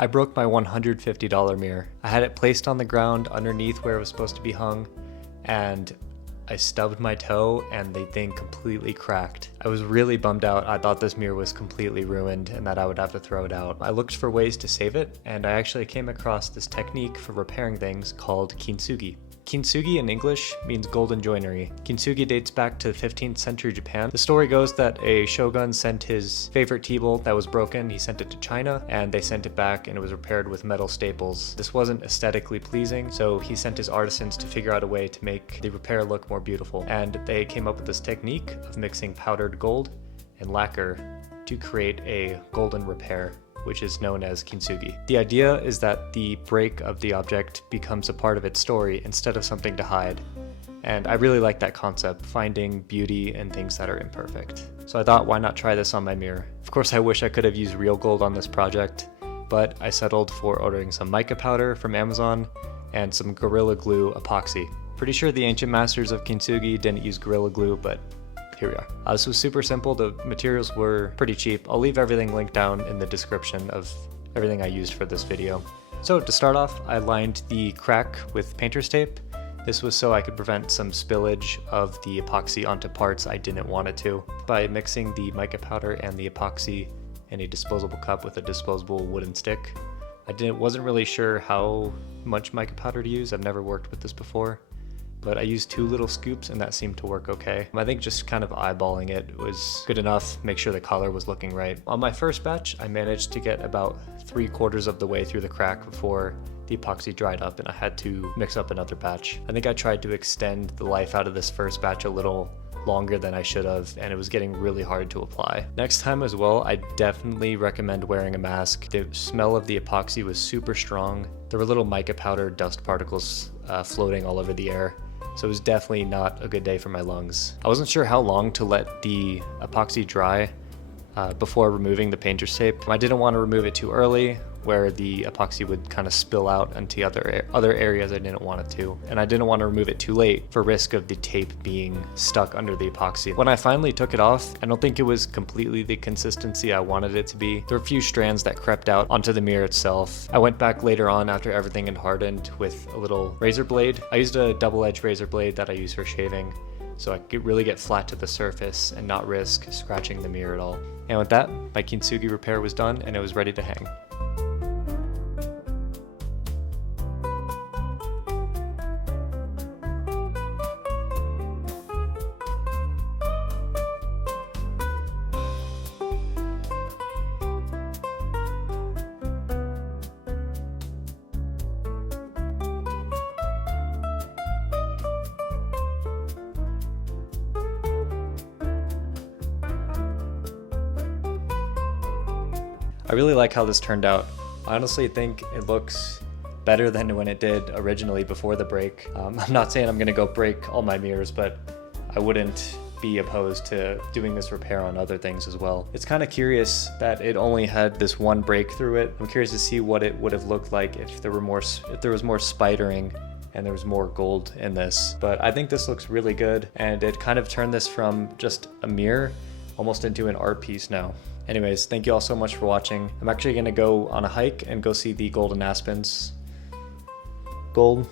I broke my $150 mirror. I had it placed on the ground underneath where it was supposed to be hung, and I stubbed my toe and the thing completely cracked. I was really bummed out. I thought this mirror was completely ruined and that I would have to throw it out. I looked for ways to save it, and I actually came across this technique for repairing things called Kintsugi. Kintsugi in English means golden joinery. Kintsugi dates back to 15th century Japan. The story goes that a shogun sent his favorite table that was broken, he sent it to China, and they sent it back and it was repaired with metal staples. This wasn't aesthetically pleasing, so he sent his artisans to figure out a way to make the repair look more beautiful. And they came up with this technique of mixing powdered gold and lacquer to create a golden repair, which is known as kintsugi. The idea is that the break of the object becomes a part of its story instead of something to hide. And I really like that concept, finding beauty in things that are imperfect. So I thought, why not try this on my mirror? Of course, I wish I could have used real gold on this project, but I settled for ordering some mica powder from Amazon and some Gorilla Glue epoxy. Pretty sure the ancient masters of kintsugi didn't use Gorilla Glue, but here we are. This was super simple. The materials were pretty cheap. I'll leave everything linked down in the description of everything I used for this video. So to start off, I lined the crack with painter's tape. This was so I could prevent some spillage of the epoxy onto parts I didn't want it to. By mixing the mica powder and the epoxy in a disposable cup with a disposable wooden stick. Wasn't really sure how much mica powder to use. I've never worked with this before, but I used 2 little scoops and that seemed to work okay. I think just kind of eyeballing it was good enough, make sure the color was looking right. On my first batch, I managed to get about 3/4 of the way through the crack before the epoxy dried up and I had to mix up another batch. I think I tried to extend the life out of this first batch a little longer than I should have, and it was getting really hard to apply. Next time as well, I definitely recommend wearing a mask. The smell of the epoxy was super strong. There were little mica powder dust particles floating all over the air. So it was definitely not a good day for my lungs. I wasn't sure how long to let the epoxy dry before removing the painter's tape. I didn't want to remove it too early, where the epoxy would kind of spill out into other areas I didn't want it to. And I didn't want to remove it too late for risk of the tape being stuck under the epoxy. When I finally took it off, I don't think it was completely the consistency I wanted it to be. There were a few strands that crept out onto the mirror itself. I went back later on after everything had hardened with a little razor blade. I used a double-edged razor blade that I use for shaving, so I could really get flat to the surface and not risk scratching the mirror at all. And with that, my kintsugi repair was done and it was ready to hang. I really like how this turned out. I honestly think it looks better than when it did originally before the break. I'm not saying I'm gonna go break all my mirrors, but I wouldn't be opposed to doing this repair on other things as well. It's kind of curious that it only had this one break through it. I'm curious to see what it would have looked like if there was more spidering and there was more gold in this. But I think this looks really good, and it kind of turned this from just a mirror almost into an art piece now. Anyways, thank you all so much for watching. I'm actually gonna go on a hike and go see the golden aspens. Gold.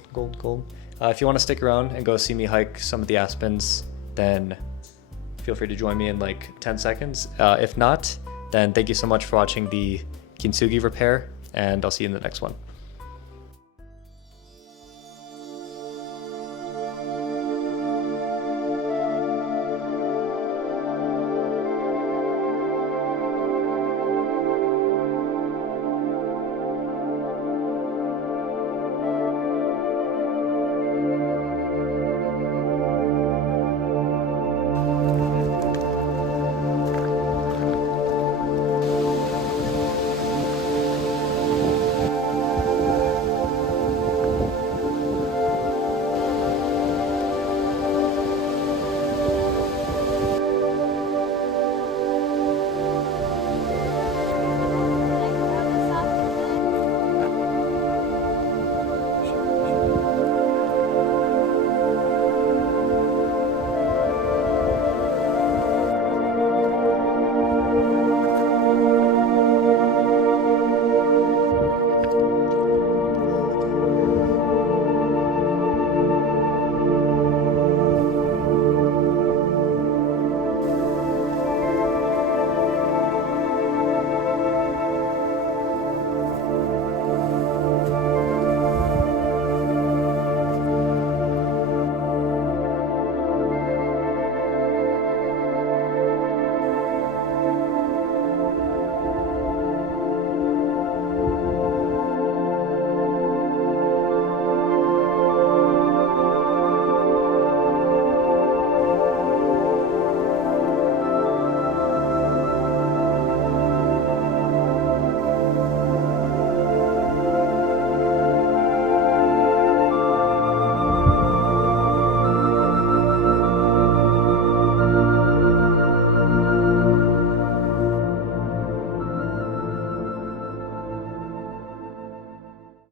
If you wanna stick around and go see me hike some of the aspens, then feel free to join me in like 10 seconds. If not, then thank you so much for watching the kintsugi repair, and I'll see you in the next one.